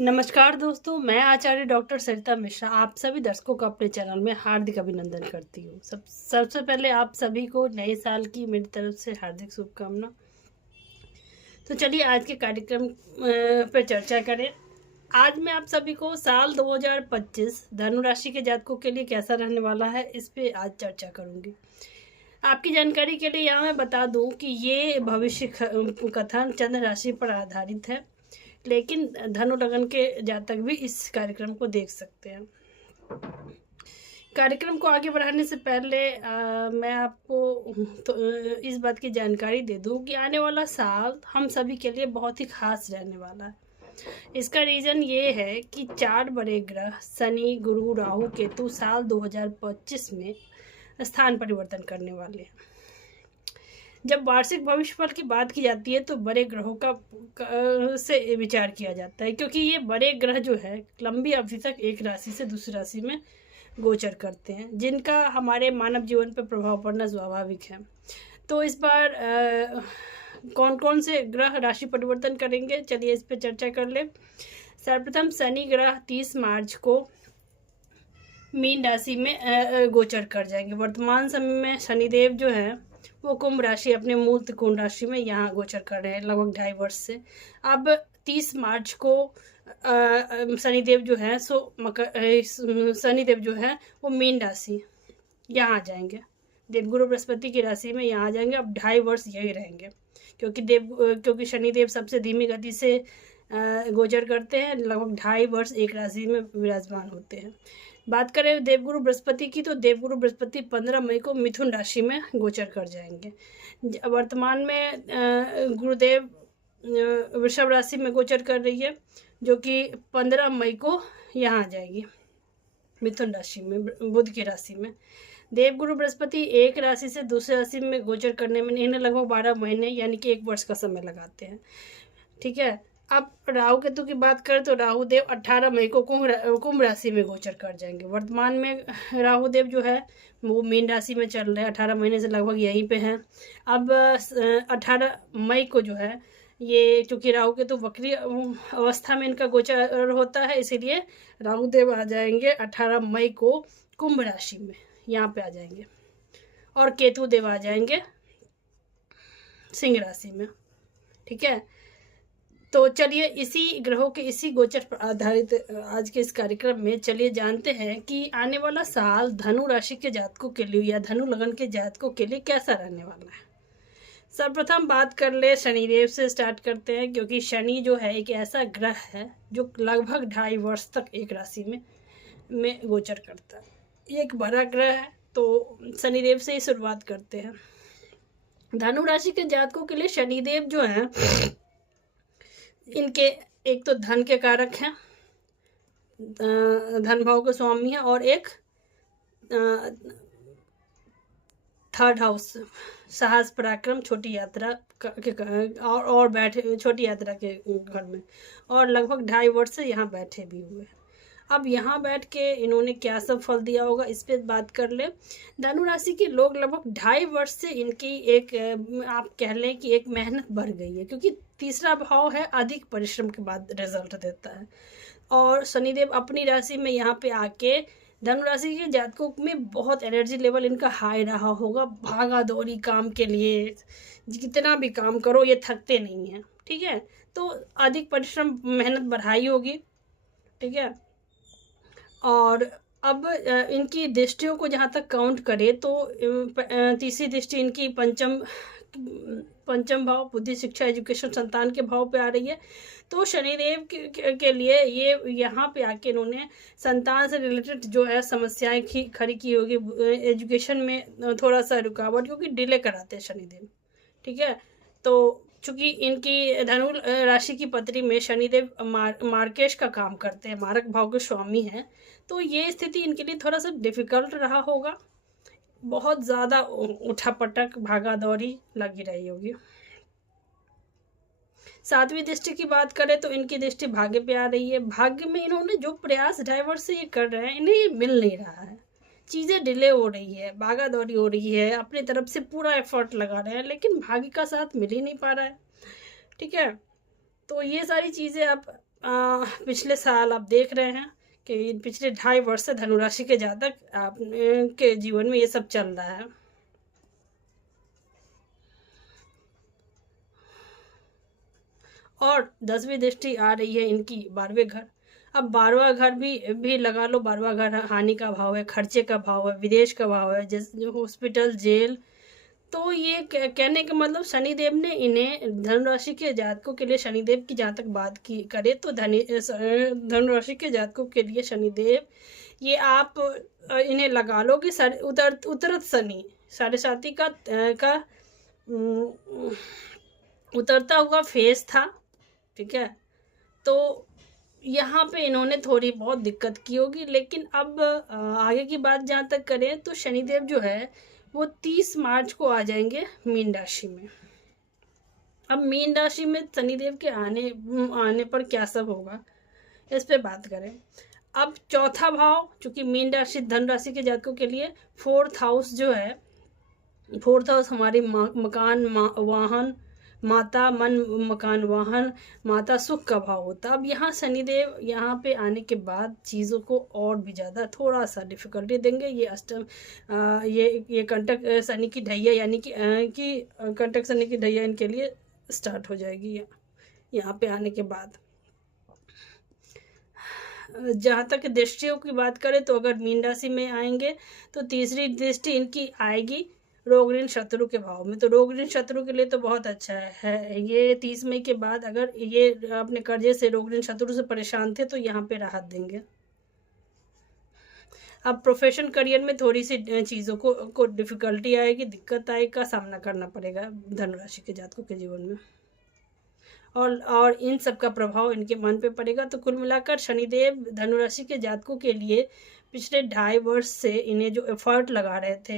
नमस्कार दोस्तों, मैं आचार्य डॉक्टर सरिता मिश्रा आप सभी दर्शकों का अपने चैनल में हार्दिक अभिनंदन करती हूँ। सबसे पहले आप सभी को नए साल की मेरी तरफ से हार्दिक शुभकामना। तो चलिए आज के कार्यक्रम पर चर्चा करें। आज मैं आप सभी को साल 2025 धनु राशि के जातकों के लिए कैसा रहने वाला है, इस पे आज चर्चा करूँगी। आपकी जानकारी के लिए यहाँ मैं बता दूँ कि ये भविष्य कथन चंद्र राशि पर आधारित है, लेकिन धनु लगन के जातक भी इस कार्यक्रम को देख सकते हैं। कार्यक्रम को आगे बढ़ाने से पहले मैं आपको इस बात की जानकारी दे दूं कि आने वाला साल हम सभी के लिए बहुत ही खास रहने वाला है। इसका रीज़न ये है कि 4 बड़े ग्रह शनि, गुरु, राहु, केतु साल 2025 में स्थान परिवर्तन करने वाले हैं। जब वार्षिक भविष्यफल की बात की जाती है तो बड़े ग्रहों से विचार किया जाता है, क्योंकि ये बड़े ग्रह जो है लंबी अवधि तक एक राशि से दूसरी राशि में गोचर करते हैं, जिनका हमारे मानव जीवन पर प्रभाव पड़ना स्वाभाविक है। तो इस बार कौन कौन से ग्रह राशि परिवर्तन करेंगे, चलिए इस पर चर्चा कर ले। सर्वप्रथम शनि ग्रह 30 मार्च को मीन राशि में गोचर कर जाएंगे। वर्तमान समय में शनिदेव जो है वो कुंभ राशि अपने मूल त्रिकोण राशि में यहाँ गोचर कर रहे हैं लगभग 2.5 वर्ष से। अब 30 मार्च को शनिदेव जो है शनिदेव जो है वो मीन राशि यहाँ आ जाएंगे, देवगुरु बृहस्पति की राशि में यहाँ आ जाएंगे। अब 2.5 वर्ष यही रहेंगे, क्योंकि शनिदेव सबसे धीमी गति से गोचर करते हैं, लगभग 2.5 वर्ष एक राशि में विराजमान होते हैं। बात करें देवगुरु बृहस्पति की, तो देवगुरु बृहस्पति 15 मई को मिथुन राशि में गोचर कर जाएंगे। वर्तमान में गुरुदेव वृषभ राशि में गोचर कर रही है, जो कि 15 मई को यहाँ आ जाएगी मिथुन राशि में, बुध की राशि में। देवगुरु बृहस्पति एक राशि से दूसरी राशि में गोचर करने में इन्हें लगभग 12 महीने यानी कि 1 वर्ष का समय लगाते हैं। ठीक है। अब राहु केतु की बात करें तो राहु देव 18 मई को कुंभ राशि में गोचर कर जाएंगे। वर्तमान में राहु देव जो है वो मीन राशि में चल रहे हैं, 18 महीने से लगभग यहीं पे हैं। अब 18 मई को जो है ये, चूँकि राहु केतु वक्री अवस्था में इनका गोचर होता है, इसीलिए राहु देव आ जाएंगे 18 मई को कुंभ राशि में, यहाँ पे आ जाएंगे। और केतु देव आ जाएंगे सिंह राशि में। ठीक है। तो चलिए इसी ग्रहों के इसी गोचर पर आधारित आज के इस कार्यक्रम में चलिए जानते हैं कि आने वाला साल धनु राशि के जातकों के लिए या धनु लगन के जातकों के लिए कैसा रहने वाला है। सर्वप्रथम बात कर ले शनिदेव से स्टार्ट करते हैं, क्योंकि शनि जो है एक ऐसा ग्रह है जो लगभग 2.5 वर्ष तक एक राशि में गोचर करता है। एक बड़ा ग्रह है, तो शनिदेव से ही शुरुआत करते हैं। धनु राशि के जातकों के लिए शनिदेव जो है इनके एक तो धन के कारक हैं, धन भाव के स्वामी हैं, और एक 3rd हाउस साहस पराक्रम छोटी यात्रा और बैठे छोटी यात्रा के घर में, और लगभग 2.5 वर्ष से यहाँ बैठे भी हुए। अब यहाँ बैठ के इन्होंने क्या सब फल दिया होगा, इस पर बात कर ले। धनु राशि के लोग लगभग 2.5 वर्ष से इनकी एक आप कह लें कि एक मेहनत बढ़ गई है, क्योंकि तीसरा भाव है अधिक परिश्रम के बाद रिजल्ट देता है। और शनिदेव अपनी राशि में यहाँ पे आके धनु राशि के जातकों में बहुत एनर्जी लेवल इनका हाई रहा होगा, भागा दौड़ी काम के लिए, कितना भी काम करो ये थकते नहीं हैं। ठीक है। तो अधिक परिश्रम मेहनत बढ़ाई होगी। ठीक है। और अब इनकी दृष्टियों को जहाँ तक काउंट करें तो तीसरी दृष्टि इनकी पंचम भाव बुद्धि शिक्षा एजुकेशन संतान के भाव पे आ रही है। तो शनिदेव के लिए ये यहाँ पे आके इन्होंने संतान से रिलेटेड जो है समस्याएं खड़ी की होगी, एजुकेशन में थोड़ा सा रुकावट, क्योंकि डिले कराते हैं शनिदेव। ठीक है। तो चूँकि इनकी धनु राशि की पत्री में शनिदेव मार्केश का काम करते हैं, मारक भाव के स्वामी हैं, तो ये स्थिति इनके लिए थोड़ा सा डिफिकल्ट रहा होगा, बहुत ज़्यादा उठापटक भागा दौड़ी लगी रही होगी। 7वीं दृष्टि की बात करें तो इनकी दृष्टि भाग्य पे आ रही है। भाग्य में इन्होंने जो प्रयास 2.5 वर्ष से ये कर रहे हैं, इन्हें मिल नहीं रहा है, चीज़ें डिले हो रही है, भागा दौड़ी हो रही है, अपनी तरफ से पूरा एफर्ट लगा रहे हैं, लेकिन भाग्य का साथ मिल ही नहीं पा रहा है। ठीक है। तो ये सारी चीज़ें आप पिछले साल आप देख रहे हैं कि पिछले 2.5 वर्ष से धनु राशि के जातक आप के जीवन में ये सब चल रहा है। और 10वीं दृष्टि आ रही है इनकी 12वें घर। अब 12वां घर भी लगा लो। 12वां घर हानि का भाव है, खर्चे का भाव है, विदेश का भाव है, जैसे हॉस्पिटल, जेल। तो ये कहने का मतलब शनिदेव ने इन्हें धनु राशि के जातकों के लिए, शनिदेव की जहाँ तक बात की करे तो धनु राशि के जातकों के लिए शनिदेव, ये आप इन्हें लगा लो कि उतरत शनि 7.5 का उतरता हुआ फेस था, ठीक है। तो यहाँ पे इन्होंने थोड़ी बहुत दिक्कत की होगी, लेकिन अब आगे की बात जहाँ तक करें तो शनिदेव जो है वो 30 मार्च को आ जाएंगे मीन राशि में। अब मीन राशि में शनिदेव के आने पर क्या सब होगा, इस पे बात करें। अब चौथा भाव, चूंकि मीन राशि धन राशि के जातकों के लिए 4th हाउस जो है, 4th हाउस हमारी मकान, वाहन, माता, मन, मकान, वाहन, माता, सुख का भाव होता। अब यहाँ शनिदेव यहाँ पे आने के बाद चीज़ों को और भी ज़्यादा थोड़ा सा डिफिकल्टी देंगे। ये अष्टम ये कंटक शनि की ढैया, यानी कि कंटक शनि की ढैया इनके लिए स्टार्ट हो जाएगी यहाँ पे आने के बाद। जहाँ तक दृष्टियों की बात करें तो अगर मीन राशि में आएंगे तो तीसरी दृष्टि इनकी आएगी रोग ऋण शत्रु के भाव में। तो रोग ऋण शत्रु के लिए तो बहुत अच्छा है ये। 30 मई के बाद अगर ये अपने कर्जे से, रोग ऋण शत्रु से परेशान थे तो यहाँ पे राहत देंगे। अब प्रोफेशन, करियर में थोड़ी सी चीज़ों को डिफिकल्टी आएगी, दिक्कत आएगी, का सामना करना पड़ेगा धनु राशि के जातकों के जीवन में। और इन सब का प्रभाव इनके मन पे पड़ेगा। तो कुल मिलाकर शनिदेव धनु राशि के जातकों के लिए पिछले 2.5 वर्ष से इन्हें जो एफर्ट लगा रहे थे,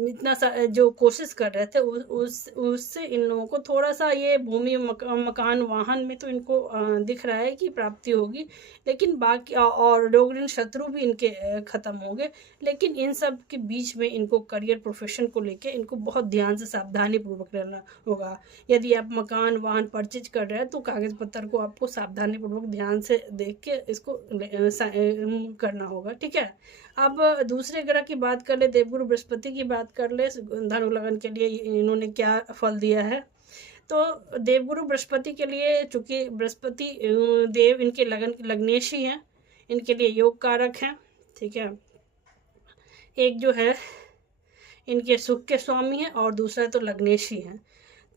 इतना जो कोशिश कर रहे थे, उससे इन लोगों को थोड़ा सा ये भूमि, मकान, वाहन में तो इनको दिख रहा है कि प्राप्ति होगी, लेकिन बाकी और रोग ऋण शत्रु भी इनके ख़त्म होंगे। लेकिन इन सब के बीच में इनको करियर, प्रोफेशन को लेके इनको बहुत ध्यान से, सावधानी पूर्वक रहना होगा। यदि आप मकान, वाहन परचेज कर रहे हैं तो कागज़ पत्र को आपको सावधानी पूर्वक ध्यान से देख के इसको करना होगा, ठीक है। अब दूसरे ग्रह की बात कर ले, देवगुरु बृहस्पति की बात कर ले, धनु लगन के लिए इन्होंने क्या फल दिया है। तो देवगुरु बृहस्पति के लिए, चूंकि बृहस्पति देव इनके लग्नेशी हैं, इनके लिए योग कारक हैं, ठीक है। एक जो है इनके सुख के स्वामी हैं और दूसरा तो लग्नेशी हैं।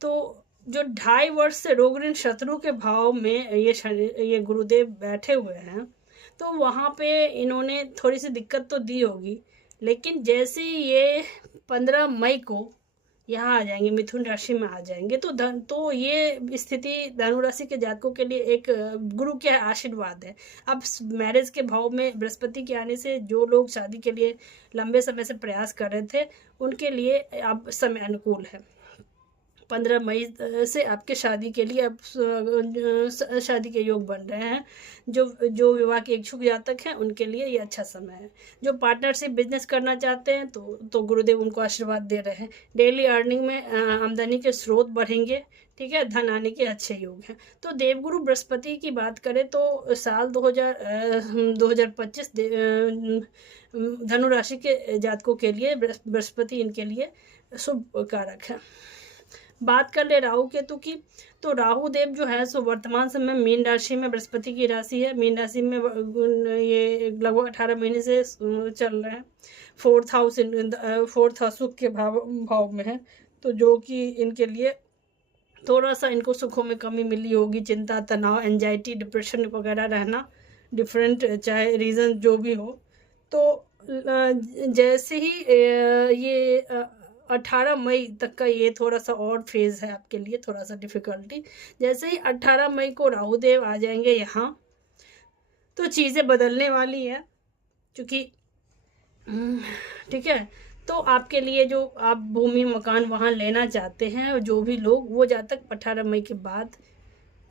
तो जो 2.5 वर्ष से रोग ऋण शत्रु के भाव में ये गुरुदेव बैठे हुए हैं, तो वहाँ पे इन्होंने थोड़ी सी दिक्कत तो दी होगी, लेकिन जैसे ही ये 15 मई को यहाँ आ जाएंगे, मिथुन राशि में आ जाएंगे, तो ये स्थिति धनु राशि के जातकों के लिए एक गुरु के आशीर्वाद है। अब मैरिज के भाव में बृहस्पति के आने से जो लोग शादी के लिए लंबे समय से प्रयास कर रहे थे, उनके लिए अब समय अनुकूल है। 15 मई से आपके शादी के लिए अब शादी के योग बन रहे हैं। जो विवाह के इच्छुक जातक हैं उनके लिए ये अच्छा समय है। जो पार्टनरशिप बिजनेस करना चाहते हैं तो गुरुदेव उनको आशीर्वाद दे रहे हैं। डेली अर्निंग में आमदनी के स्रोत बढ़ेंगे, ठीक है, धन आने के अच्छे योग हैं। तो देवगुरु बृहस्पति की बात करें तो साल 2025 धनु राशि के जातकों के लिए बृहस्पति इनके लिए शुभ कारक है। बात कर ले राहु केतु की, तो राहु देव जो है सो वर्तमान समय मीन राशि में, बृहस्पति की राशि है, मीन राशि में ये लगभग 18 महीने से चल रहे हैं। 4th हाउस सुख के भाव में है, तो जो कि इनके लिए थोड़ा सा इनको सुखों में कमी मिली होगी। चिंता, तनाव, एंजाइटी, डिप्रेशन वगैरह रहना, डिफरेंट चाहे रीज़न जो भी हो। तो जैसे ही ये 18 मई तक का ये थोड़ा सा और फेज़ है आपके लिए, थोड़ा सा डिफ़िकल्टी। जैसे ही 18 मई को राहुदेव आ जाएंगे यहाँ, तो चीज़ें बदलने वाली है, क्योंकि ठीक है। तो आपके लिए जो आप भूमि, मकान, वाहन लेना चाहते हैं, जो भी लोग, वो जातक 18 मई के बाद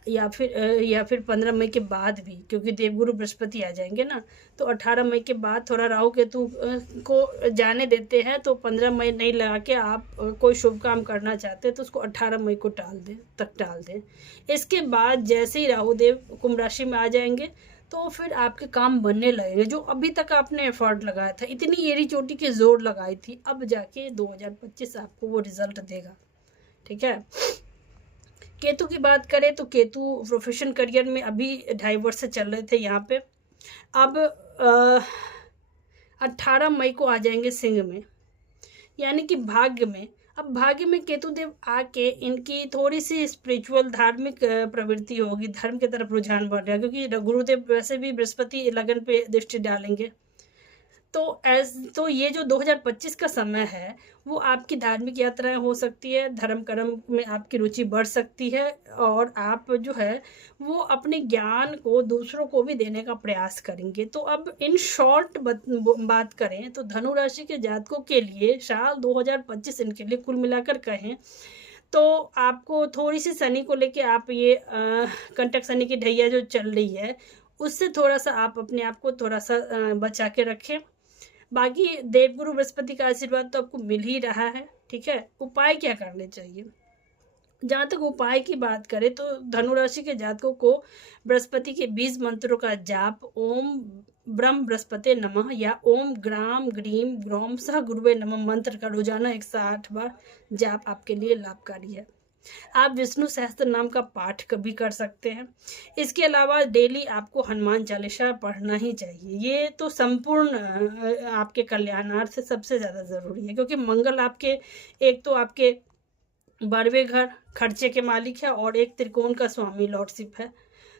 या फिर 15 मई के बाद भी, क्योंकि देवगुरु बृहस्पति आ जाएंगे ना, तो 18 मई के बाद थोड़ा राहु केतु को जाने देते हैं। तो 15 मई नहीं लगा के आप कोई शुभ काम करना चाहते हैं तो उसको 18 मई को टाल दें। इसके बाद जैसे ही राहु देव कुंभ राशि में आ जाएंगे तो फिर आपके काम बनने लगेंगे। जो अभी तक आपने एफर्ट लगाया था, इतनी एड़ी चोटी की जोर लगाई थी, अब जाके 2025 आपको वो रिजल्ट देगा। ठीक है। केतु की बात करें तो केतु प्रोफेशन करियर में अभी 2.5 वर्ष से चल रहे थे यहाँ पे, अब 18 मई को आ जाएंगे सिंह में, यानी कि भाग्य में। अब भाग्य में केतु देव आके इनकी थोड़ी सी स्पिरिचुअल धार्मिक प्रवृत्ति होगी, धर्म की तरफ रुझान बढ़ रहा है, क्योंकि गुरुदेव वैसे भी बृहस्पति लगन पे दृष्टि डालेंगे। तो ये जो 2025 का समय है वो आपकी धार्मिक यात्राएं हो सकती है, धर्म कर्म में आपकी रुचि बढ़ सकती है, और आप जो है वो अपने ज्ञान को दूसरों को भी देने का प्रयास करेंगे। तो अब इन शॉर्ट बात करें तो धनु राशि के जातकों के लिए साल 2025 इनके लिए कुल मिलाकर कहें तो आपको थोड़ी सी शनि को लेके आप ये कंटक शनि की ढैया जो चल रही है उससे थोड़ा सा आप अपने आप को थोड़ा सा बचा के रखें। बाकी देवगुरु बृहस्पति का आशीर्वाद तो आपको मिल ही रहा है। ठीक है। उपाय क्या करने चाहिए? जहाँ तक उपाय की बात करें तो धनु राशि के जातकों को बृहस्पति के 20 मंत्रों का जाप, ओम ब्रह्म बृहस्पति नमः या ओम ग्राम ग्रीम ग्रोम सह गुरुवे नमः मंत्र का रोजाना 108 बार जाप आपके लिए लाभकारी है। आप विष्णु सहस्त्र नाम का पाठ कभी कर सकते हैं। इसके अलावा डेली आपको हनुमान चालीसा पढ़ना ही चाहिए। ये तो संपूर्ण आपके कल्याणार्थ सबसे ज़्यादा ज़रूरी है, क्योंकि मंगल आपके एक तो आपके 12वें घर खर्चे के मालिक है और एक त्रिकोण का स्वामी लॉर्डशिप है।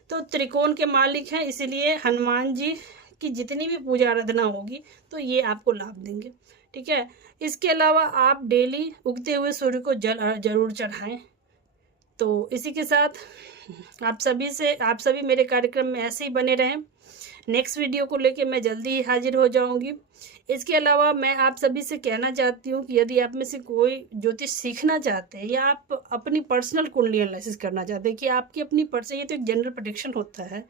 तो त्रिकोण के मालिक हैं, इसीलिए हनुमान जी की जितनी भी पूजा आराधना होगी तो ये आपको लाभ देंगे। ठीक है। इसके अलावा आप डेली उगते हुए सूर्य को जल जरूर चढ़ाएं। तो इसी के साथ आप सभी मेरे कार्यक्रम में ऐसे ही बने रहें। नेक्स्ट वीडियो को लेके मैं जल्दी ही हाजिर हो जाऊंगी। इसके अलावा मैं आप सभी से कहना चाहती हूँ कि यदि आप में से कोई ज्योतिष सीखना चाहते हैं या आप अपनी पर्सनल कुंडली एनालिसिस करना चाहते हैं कि आपकी अपनी पर्सनल, ये तो एक जनरल प्रेडिक्शन होता है,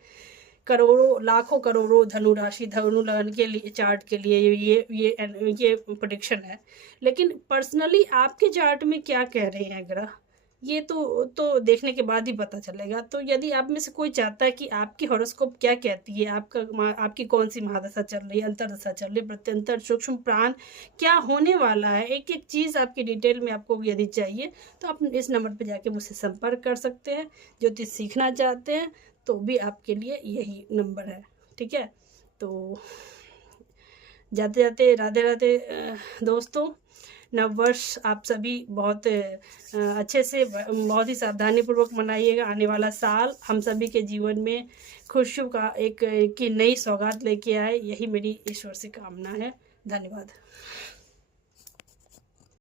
करोड़ों लाखों करोड़ों धनु राशि धनु लगन के लिए चार्ट के लिए ये प्रेडिक्शन है, लेकिन पर्सनली आपके चार्ट में क्या कह रहे हैं ग्रह, ये तो देखने के बाद ही पता चलेगा। तो यदि आप में से कोई चाहता है कि आपकी हॉरोस्कोप क्या कहती है, आपकी कौन सी महादशा चल रही है, अंतरदशा चल रही है, प्रत्यंतर सूक्ष्म प्राण क्या होने वाला है, एक एक चीज़ आपकी डिटेल में आपको यदि चाहिए तो आप इस नंबर पर जाके मुझसे संपर्क कर सकते हैं। ज्योतिष सीखना चाहते हैं तो भी आपके लिए यही नंबर है। ठीक है। तो जाते जाते राधे राधे दोस्तों। नववर्ष आप सभी बहुत अच्छे से बहुत ही सावधानीपूर्वक मनाइएगा। आने वाला साल हम सभी के जीवन में खुशियों का एक की नई सौगात लेके आए, यही मेरी ईश्वर से कामना है। धन्यवाद।